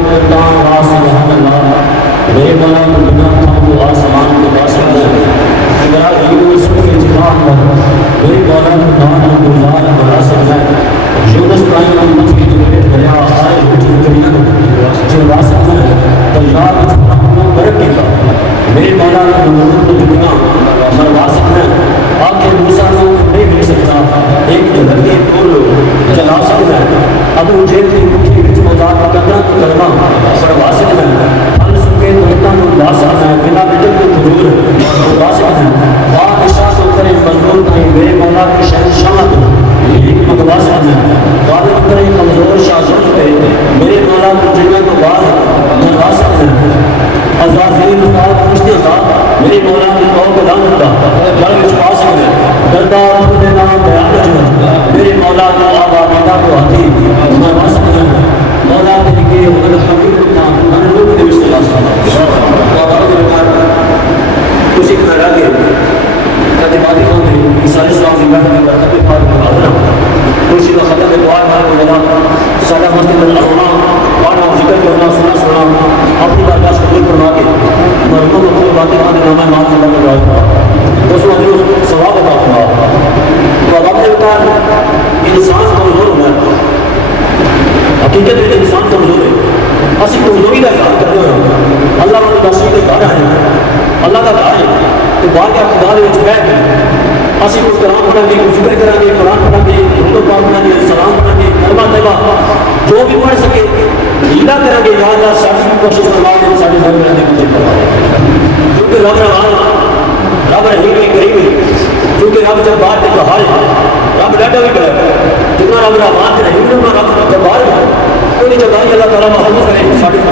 میں تاں راس سبحان اللہ میرے مولا تو بنا تھا تو آسمان کے واسطہ ہے میرا یونس کے جہان میرے مولا تو دان گزار مناسب ہے یونس پرائم کی مچھلی جو پیٹ دریا آئے ہوتی دنیا جو واسطہ ہے تیار برکت کا میرے مولا کا نور تو دنیا سر واسطہ ہے آپ کے موسیٰ کو نہیں مل سکتا ایک جگت کے پھول جلا سکتا ہے ابو جیل کی مٹھی وچ مدار کرنا تو کرنا سر واسطہ ہے ہم سن کے دلتا کو واسطہ ہے بنا بجل کو حضور واسطہ ہے بادشاہ کو کرے مزدور نہیں میرے مولا کی شہنشاہ کو حکمت واسطہ ہے غالب کرے کمزور شاہ پہ میرے مولا کی جنت کو واسطہ ہے عزازیل پاک فرشتے کا میرے مولا کی قوم لعنت کا جل وشواس ہے دربار کے نام بیان میرے مولا کی آبادیدہ کو حتی میں واسطہ ہے مولا کے لیے خود حقیق کا من لوگ نے صلی اللہ علیہ وسلم اور بعض اوقات کسی کو لگا کے کتابی کو عیسیٰ السلام کی بات میں برکت پاک کا حاضر کسی کو ختم دعا مانگ لگا صلی مسجد الرحمن وانا ذکر کرنا سنا اپنی برداشت قبول فرما کے مردوں کو اپنی باتیں آنے نامہ مات اللہ کا دعا کرا اس وقت ثواب عطا فرما تو اب آپ نے بتایا انسان کمزور ہونا ہے حقیقت میں انسان کمزور ہے اسی کمزوری کا اظہار کرتے ہیں اللہ والی باشی کے گھر ہے اللہ کا گھر ہے تو بار کیا خدا نے بیٹھ گئے اسی کو کلام پڑھیں گے ذکر کریں گے قرآن پڑھیں گے درود پاک پڑھیں گے سلام پڑھیں گے کلمہ طیبہ جو بھی پڑھ سکے لیلا کریں گے یا اللہ ساری کوشش کروا دیں ساری گھر میں رہنے کی کروا دیں کیونکہ رب رحمان رب رحیم کریم کیونکہ رب جب بات ہے تو حال رب ڈاٹا بھی کرے جتنا رب رحمان رحیم نے رب جب بات ہے کوئی جب اللہ تعالیٰ محفوظ کرے ساڑھے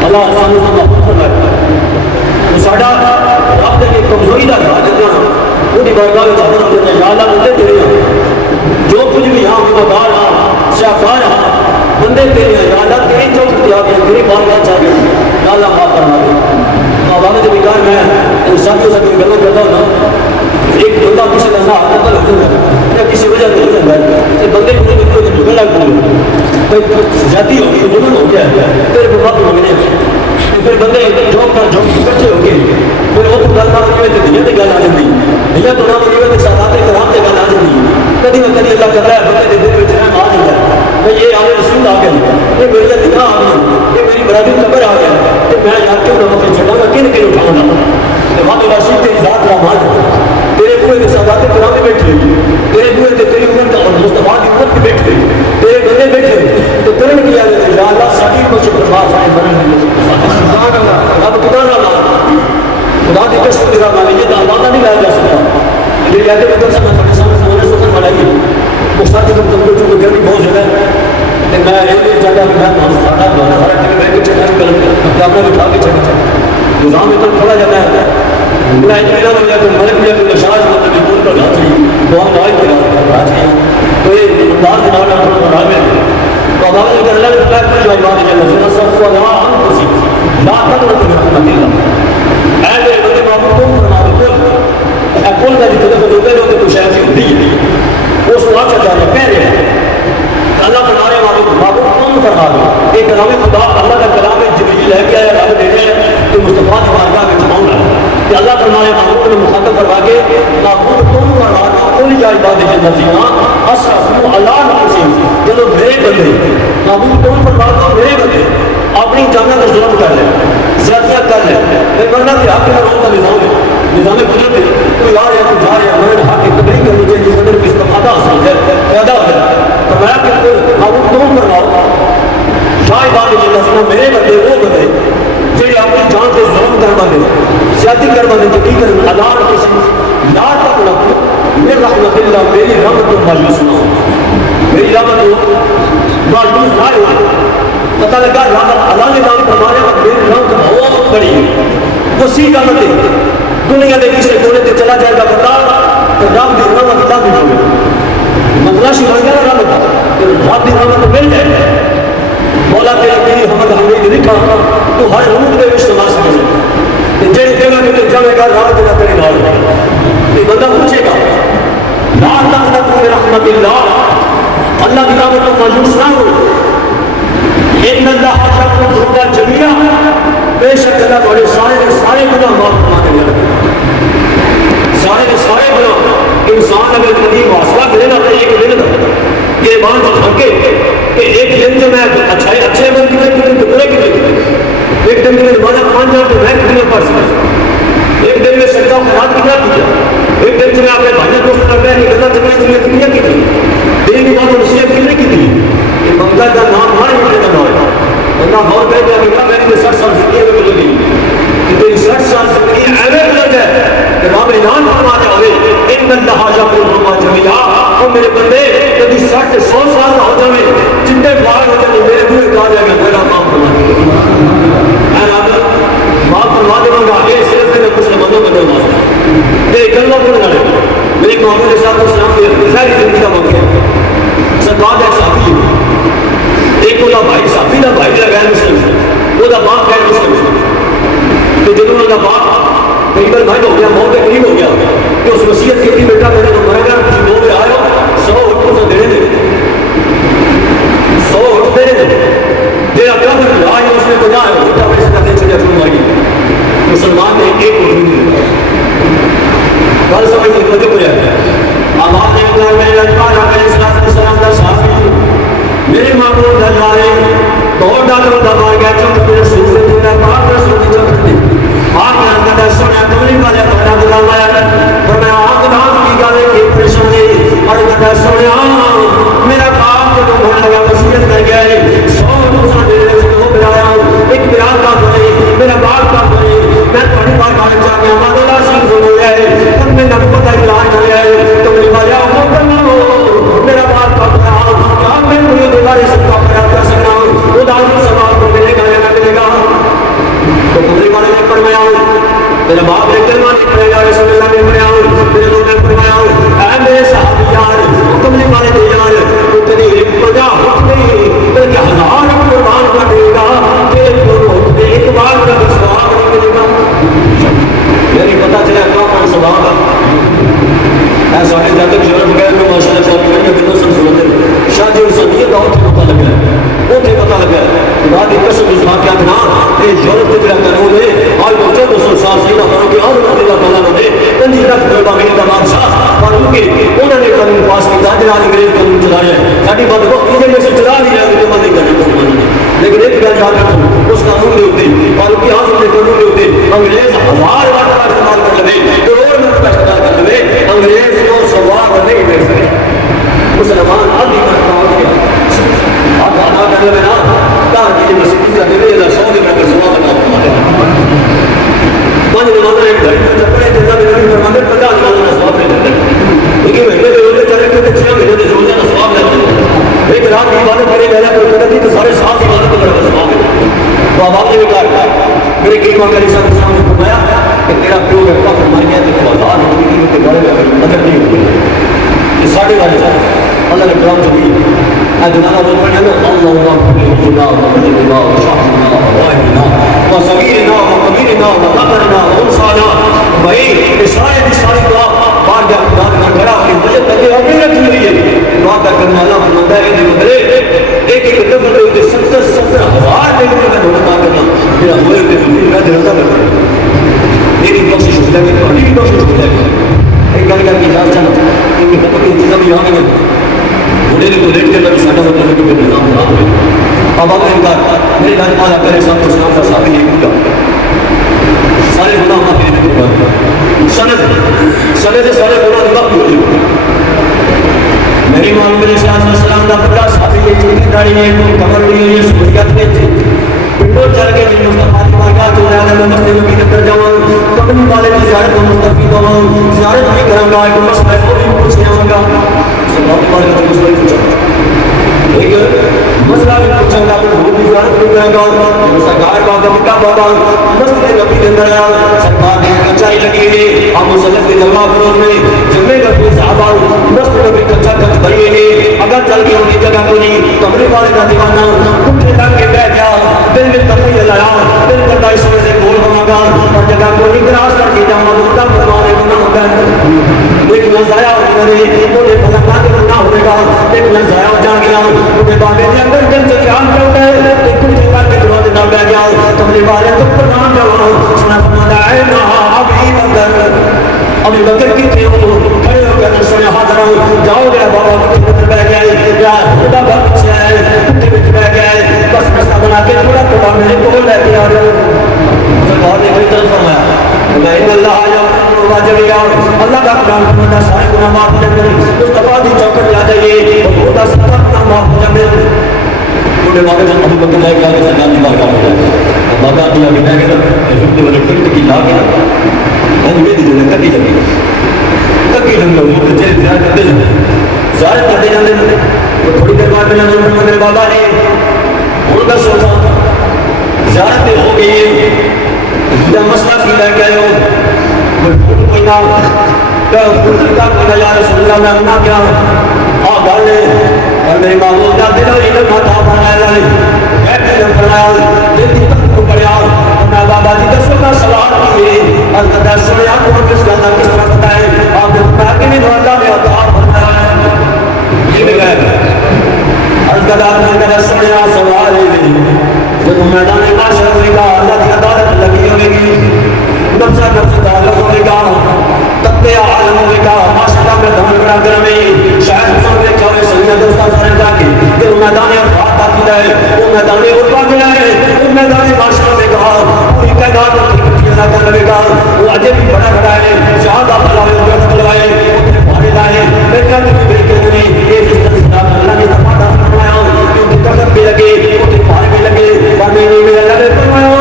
اللہ آسان سے محفوظ فرمائے تو ساڑھا رب دے کمزوری کا گھر جتنا وہ بارگاہ میں چاہتا ہوں کہ یا اللہ بندے تیرے ہیں جو کچھ بھی یہاں مدار ہاں شاہکار ہاں بندے تیرے ہیں یا اللہ تیری جو کچھ آ گیا تیری بارگاہ چاہیے یا اللہ معاف فرما دے بابا جب اکار میں ان ساتھیوں سے کوئی گلوں کرتا ہوں نا ایک بندہ کسی کا ساتھ قتل ہوتا ہے یا کسی وجہ سے ہو جاتا ہے کہ بندے کو کوئی جھگڑا کوئی جاتی ہوگی ظلم ہو گیا پھر بات ہو گئی پھر بندے جھوک کر جھوک کچھے ہو گئے پھر وہ گل نہ ہوئی تو دنیا کی گل آ جاتی دنیا تو نہ ہوئی تو سادات کرام کی گل آ جاتی کدی نہ کدی اللہ کر رہا ہے بندے کے دل میں رحم آ جاتا ہے میں یہ آگے رسول آ گیا یہ میری دنیا آ گئی یہ میری برادری قبر آ گیا کہ میں یار کیوں نہ مکے چھڑا گا کن کن اٹھاؤں گا وہاں تو راشد تیری ذات رحمان تیرے بوئے کے سادات کرام میں بیٹھے تیرے بوئے کے تیری امت اور مصطفیٰ کی امت میں بیٹھے تیرے بندے بیٹھے تو کرن کیا جاتا ہے یا اللہ ساکی کو شکر بار سائیں مرن اب خدا نہ مانا خدا کی قسم کے ساتھ مانی یہ تو اندازہ نہیں لایا جا سکتا یہ یادیں میں درسا میں پاکستان سے سمجھنے سکتا مڑائی مستاد جب تم کو چونکہ گرمی بہت زیادہ ہے کہ میں یہ نہیں چاہتا کہ میں بہت سارا دونا سارا ٹھیک ہے کہ چکا کر اپنا بٹھا کے چکا نظام میں تو تھوڑا جاتا ہے میں میرا ہو جاتا ہے ملک میں تو شاید مطلب کہ دور پر گھاتی بہت آئی پر گھاتی تو یہ انداز دلاؤ نہ تھوڑا بڑھا میں تو اب آپ نے اللہ نے بتایا کہ جو عبادت ہے اللہ سب کو اللہ ہم خوشی لا تقنطوا من رحمت اللہ اے میرے بندے معبود تم فرما دو کل اے کل کا جتنے کو دوبے لوگ تو شاید ہوتی ہے اس کو آپ چاہتا ہے پہلے اللہ فرما رہے معبود تم فرما دو ایک کلام خدا اللہ کا کلام جبریل ہے کہ رب دے رہے ہیں کہ مصطفیٰ کی بارگاہ میں جماؤں گا کہ اللہ فرما رہے معبود نے مخاطب فرما کے معبود تم فرما دو کل جا عبادت الذین اسرفوا علی انفسہم چلو میرے بندے معبود تم فرما دو میرے بندے اپنی جانوں کا ظلم کر لیں زیادتیاں کر لیں میں ورنہ کہ حق میں روم کا نظام ہے نظام قدرت ہے کوئی آ رہا ہے کوئی جا رہا ہے میں حق کی نہیں کرنی چاہیے قدر کی استفادہ حاصل ہے پیدا ہے تو میں کہ اب تم فرماؤ شاہ بات ہے اللہ میرے بندے وہ بندے جڑے اپنی جان سے ظلم کر بندے زیادتی کر بندے تو کی کریں اللہ کی لا تقنطوا من رحمت اللہ میری رحمت کو مایوس نہ ہو میری رحمت کو مایوس نہ ہو پتہ لگا اللہ نے نام فرمایا اور میری رحمت بہت بڑی ہے وسیع رحمت ہے دنیا کے کسی کونے سے چلا جائے گا بتا تو رب کی رحمت کیا ملے مسئلہ شروع ہو گیا رحمت کہ رب کی رحمت مل جائے مولا تیری میری حمد حمید لکھا تو ہر روح دے اجتماع سے ملے جڑی جگہ میں جاوے گا رحمت نہ تیرے نال یہ بندہ پوچھے گا لا تقنطوا من رحمت اللہ اللہ کی رحمت کو مایوس نہ ہو ان اللہ تعالیٰ ذنوب جمیع بے شک اللہ تمہارے سارے گناہ معاف فرما دے گا سارے گناہ انسان اگر کبھی واصلہ کرے نا ایک دن یہ ایمان تو تھکے کہ ایک دن سے میں اچھے بن کے برے کے ایک دن میں نمازہ 5 جاؤں تو میں کتنے پڑھ سکتا ایک دن میں سجدہ خیرات کتنا کیا ایک دن سے میں اپنے بھائی دوست لگ رہا ہے نکلنا چکنے کے لیے کتنی دن کی بات نصیحت کتنے کی تھی یہ ممتا کا نام ہمارے مٹنے کا نام ہے اللہ بہت کہتے ہیں کہ میں نے 60 سال زندگی میں گزر گئی کہ تیری 60 سال زندگی ایوے گزر جائے کہ رب اعلان فرما جاوے ان اللہ یغفر ذنوب جمیع او میرے بندے کبھی 60 100 سال کا ہو جائے جتنے بار ہو جائے میرے منہ کہا جائے گا میرا معاف فرما دے اے رب معاف فرما دے گا یہ صرف میرے مسلمانوں کا نام ہے کہ گلوں کو نہ لے میرے محمد صلی اللہ علیہ وسلم کی ساری زندگی کا واقعہ سرکار ایک ساتھی ایک وہ بھائی ساتھی کا بھائی لگا ہے مسلم وہ باپ غیر مسلم تو جب انہوں کا باپ کئی بار بھائی ہو گیا موت کے قریب ہو گیا کہ اس وصیت کی تھی بیٹا میرے کو مرے گا کسی دو میں آئے ہو 100 اٹھ کو دینے دے 100 اٹھ دینے دے تیرا کیا پھر آج اس نے بجا ہے اٹھا میں اس کا دن چلے اپنی مائی مسلمان نے ایک اٹھ نہیں دیتا کل سمجھ سے کدھے کو جائے اب آپ نے کہا میرے اجبار علیہ السلام کا صحابی میرے معبود دلارے دوڑ ڈالو دبار گیا چوک میرے سوز سے دینا پاک رسول کی چوک دی آپ نے اندر دس سونے کمری والے پڑھا دلا مایا پر میں آنکھ نام کی گالے کی پریشن دی اور اندر دس سونے میرا باپ جو بھول لگا وسیعت کر گیا ہے 100 دوسرا دینے سے وہ بلایا ایک بیان کا بھائی میرا باپ کا بھائی میں پڑھی بار بار چاہ گیا ماں دولا سنگ ہو گیا ہے تم نے نبوت اعلان کر گیا ہے تم نے مایا میرا باپ کا بھائی کیا میں مجھے دیواری سب کا خیال کر سکتا ہوں وہ داخل سوال کو ملے گا یا نہ ملے گا تو کمری والے نے فرمایا میرا باپ نے کلمہ نہیں پڑھے گا رسول اللہ نے فرمایا میرے لوگ نے فرمایا اے میرے صحابی یار کمری والے دے یار تو تیری ایک پجا اٹھ نہیں بلکہ 1000 قربان کر دے گا کہ ایک بار کا سوال نہیں ملے گا یعنی پتہ چلا کیا کون سوال ہے ایسا ہے جب تک یورپ گئے تو ماشاء اللہ شاید میں کتنا سب سنتے شادی اور سنیت کا ہوتے پتہ لگا ہے ہوتے پتہ لگا ہے بعد ایک قسم اس بات کیا تھا کہ یورپ کے جرہ قانون ہے آج بچے 200 سال سیدہ فروں کی آزم رضی اللہ تعالیٰ نے تنجی رکھ دربا میں کا بادشاہ فاروق کے انہوں نے قانون پاس کی تھا جنہاں انگریز قانون چلایا ہے ساڑھی بات وقت مجھے میں سے چلا نہیں رہا کہ بندی کرنے کو سمجھنے لیکن ایک گل جا کر اس قانون میں ہوتے فاروق کی آزم کے قانون میں ہوتے انگریز 1000 بار کا استعمال کر لے کروڑ میں کا استعمال کر لے انگریز کو سوار نہیں دے سکے مسلمان آدھی کرتا ہو گیا آپ آدھا کرنے میں نا کہا کہ مسیحی کا دے اللہ 100 دن کا سوال لگا پانچ نمازیں ایک گھڑی میں چکرے جنہ میں نبی فرمانے 50 نمازوں کا سواب لے لیتے لیکن مہینے کے روزے چلے کیونکہ 6 مہینے کے روزے کا سواب لیتے ایک رات کی عبادت کرے گا کوئی قدر نہیں تو سارے 7 کی عبادت کا سواب ہے تو اب آپ نے بھی کہا میرے کئی ماں علیہ السلام نے فرمایا کہ تیرا پیو کا کافر مر گیا تو آزاد ہوگی کے بارے میں قدر نہیں ہوگی یہ ساڑھے والے جائے اللہ نے قرآن جو بھی اے جنانا بول پڑھنے میں اللہم اکبر جنا ومدنا وشاہنا ووائدنا وصغیرنا وقبیرنا وقبرنا ونصانا بھائی یہ سارے دعا بار جا خدا کا کرا اپنی وجہ تک آگے رکھ لیے دعا کا کرنا اللہ فرماتا ہے کہ بدلے ایک دفعہ دے ہوتے 70 ہزار دے ہوتے میں دعا کرنا میرا ہوئے ہوتے مفید میں درزہ کرنا میری بخشش ہو جائے گی تو بھی بخشش ہو جائے گی ایک گھر کر کے جان چاہنا کیونکہ خطر کی انتظام یہاں میں بڑے نے کو لیٹ کے لگی ساٹھا مطلب ہے کہ نظام خراب ہوئے اب آپ نے کہا میرے دانی مالا کرے ساتھ اسلام کا صحابی نہیں بھولا سارے گناہ اللہ کے لیے قربان سند سارے گناہ اللہ کی ہوئی میری محمد علیہ السلام کا بڑا صحابی یہ چوٹی داڑھی ہے کمر بھی ہے سہولیات میں تھی پھر چل کے جن مصطفیٰ کی بارگاہ تو رہا میں مسجد میں اندر جاؤں کبھی والے کی زیارت میں مستفید ہوں زیارت بھی کروں گا ایک مسئلہ کو بھی پوچھنے آؤں گا سب آپ بارگاہ تو مسئلہ پوچھا ایک مسئلہ بھی پوچھا گا پھر وہ بھی زیارت بھی کروں گا سرکار کا مکہ بابا مسجد نبی کے اندر آیا سرکار نے کچائی لگی ہے آپ مسلط کے جمعہ فروز میں جمعے کا پھر صحابہ مسجد نبی کچا کچ بھریے نے اگر چل کے ان کی جگہ کو نہیں تو اپنے والے کا دیوانہ کٹھے لگ کے بیٹھ گیا دل میں تفریح لایا دل کرتا اس وجہ سے گول بنا گا اور جگہ کو نہیں کراس کر کے جامعہ مدہ فرمانے کو نہ ہوگا ایک نظایا ہوگا انہیں پھلکا کے نہ ہوگا ایک نظایا ہو جا گیا انہیں بابے دے اندر جن سے خیال کرتا ہے ایک کچھ ابھی بکر کتنے ہو کھڑے ہو کے سنے حاضر ہو جاؤ گیا بابا کتنے بکر بہ گئے یا خدا بہت پیچھے ہے کتنے بچ بہ گئے بس رستہ بنا کے تھوڑا تھوڑا میرے کو لے کے آ رہے سرکار نے کوئی طرف فرمایا میں ان اللہ آیا اللہ کا قرآن فرماتا سارے گناہ معاف کر دے مصطفیٰ دی چوکٹ جا جائیے اور دا سارا گناہ معاف کر دے انہوں نے واقع جب ابو بکر لائے کہ آگے سرکار دی بارگاہ ہو جائے بابا دیا کہ میں کہتا فکر والے فکر کی لا کے میں نے دی جو کٹی لگی کٹی لگی وہ تے چہرے زیادہ کرتے جاندے زیادہ کرتے جاندے وہ تھوڑی دیر بعد میں نے میرے بابا نے ہن دا سوچا زیادہ تے ہو گئی یا مسئلہ کی لے کے آئے ہو کوئی نہ کہ کوئی نہ یا رسول اللہ میں اپنا کیا گل اور میری معبود کا دل اور ادھر ماتا فرمایا دل کی تخت کو پڑھیا میں بابا جی دسو کا سوال کیے اور قدر سنیا کون کس کا کس طرح بتائے آپ نے فرمایا کہ میرے اللہ نے عطا فرمایا ہے یہ بغیر اور قدر سنیا سوال ہے جب میدان معاشر ہوئے گا اللہ کی عدالت لگی ہوئے گی نفسہ نفس تعلق ہوئے گا تقوی عالم ہوئے گا معاشرہ میں دھان بڑا گرمی شاید سن دیکھا ہوئے سنیہ دوستہ سارے جا کے کہ وہ میدان افراد آتی رہے وہ میدان عربہ میں رہے وہ میدان معاشرہ میں کہا پوری کائنات میں کھٹی اللہ کر لگے گا وہ عجب بھی بڑا بڑا ہے شہادہ بلائے وقت بلائے اتنے پانے لائے میں کہا کہ میرے کے دنی یہ جس طرح سے اللہ نے سفادہ فرمایا کیونکہ تقت بھی لگے اتنے پانے بھی لگے پانے بھی اللہ نے فرمایا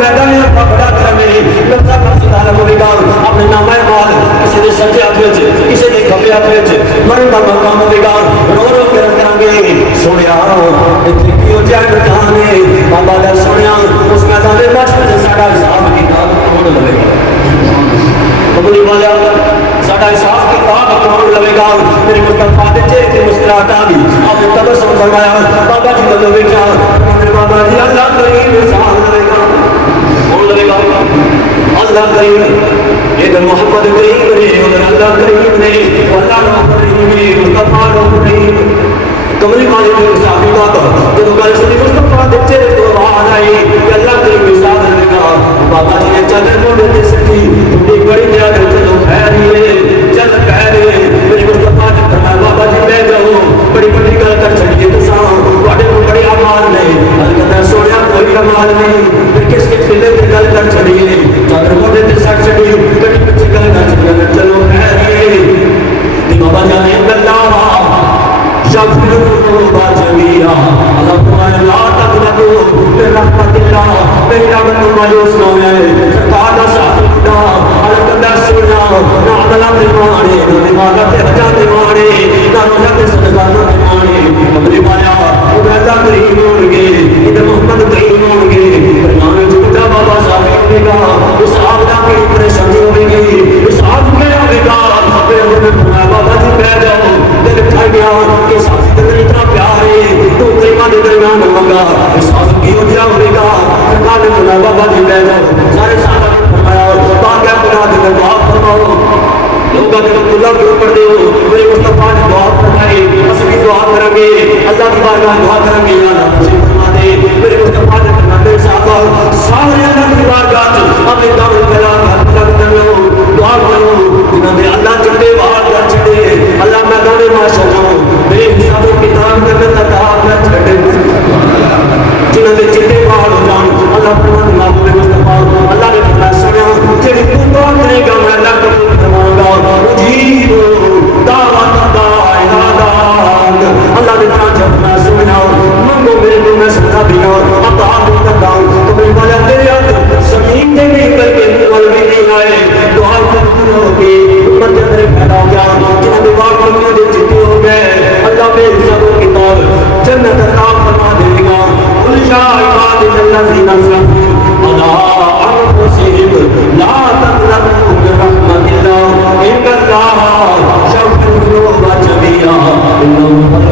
میدان افراد بڑا کرمی لفظہ نفس تعلق ہوئے گا اپنے نامہ مال کسی نے سجے ہاتھ وچ کسی نے کھبے ہاتھ وچ مرن دا مقام ہوے گا رو رو کے رکھ کرانگے سونیا ایتھے کیوں جان کہانے بابا دا سونیا اس میدان معاشر تے ساڈا حساب کتاب کون لوے گا قبول والا ساڈا حساب کتاب کون لوے گا میرے مصطفیٰ دے چہرے تے مسکراہٹ آ گئی آپ نے تبسم فرمایا بابا جی کو ویکھیا میرے بابا جی اللہ کریم انسان لوے گا کون لوے گا اللہ کریم یہ تو محمد کریم نے اور اللہ کریم نے اللہ کریم نے مصطفیٰ کریم کملی والے نے صحابی بابا جب گل سنی مصطفیٰ دے چہرے تو آواز آئی کہ اللہ کریم کے ساتھ رہے گا بابا جی نے چادر موڑے دے سکی تھوڑی بڑی جگہ چلو خیر ہے چل خیر ہے میرے مصطفیٰ نے فرمایا بابا جی بیٹھ جاؤ بڑی بڑی گل کر چڑھیے تو ساں تواڈے کو بڑی امان نہیں الکتا سونیا کوئی امان نہیں پھر کس کے کھلے تے گل کر چڑھیے چادر موڑے تے سٹ چڑھی کٹی پچھے گل کر چڑھیے چلو خیر ہے بابا جانے اللہ شفر الذنوب جميعا اللهم لا تقنطوا من رحمت اللہ میرا من مایوس نہ ہوئے سرکار دا صاحب دا القدر سنا نہ عملہ دیوانے نہ نمازہ تے حجہ دیوانے نہ روزہ تے صدقہ دیوانے اپنی مایا عبیدہ کریم ہونگے ادھر محمد کریم ہونگے فرمان جھوٹا بابا صاحب ہوگا اس آبدہ کی پریشانی ہوگی اس آب میں ہوگا پھر انہوں نے فرمایا بابا جی بیٹھ جاؤ دل اٹھا گیا کہ ساتھ دل اتنا پیار ہے تو کریمہ دے درمیان منگا اس آب کی اٹھا ہوگا سرکار نے فرمایا بابا جی بیٹھ جاؤ سارے صحابہ نے فرمایا باقیہ بنا دے دعا فرماؤ لوگوں نے اللہ کے اوپر دے میرے مصطفیٰ نے دعا فرمائی اس بھی دعا کریں گے اللہ کی بارگاہ دعا کریں گے یا اللہ مجھے فرما دے میرے مصطفیٰ نے فرمایا صحابہ سارے اللہ کی بارگاہ اپنے دعوت پھیلا کر کرو دعا کرو جنہوں نے اللہ چڑھے باہر کر چھڑے اللہ میدان معاشر ہوں بے حساب و کتاب کرنے تک کر چھڑے جنہوں نے چڑھے باہر ہو جان اللہ فرمان اللہ میرے مصطفیٰ اللہ نے فرمایا سنیا جڑی تو دعا کرے گا میں اللہ قبول فرماؤں گا مجیب دعوت داعی دان اللہ نے فرمایا سنیا منگو میرے کو میں سنا دیا عطا کرتا ہوں تو میرے والا تیرے ہاتھ زمین دے نہیں کر کے مول بھی نہیں آئے دعا قبول ہوگی امت کے اندر پھیلا گیا جنہوں نے دعا کرنے دے جتنے ہو گئے اللہ بے حساب و کتاب جنت عطا فرما دے گا قل یا عباد الذین اسرفوا علی انفسہم لا تقنطوا من رحمت اللہ ان اللہ یغفر الذنوب جميعا انہ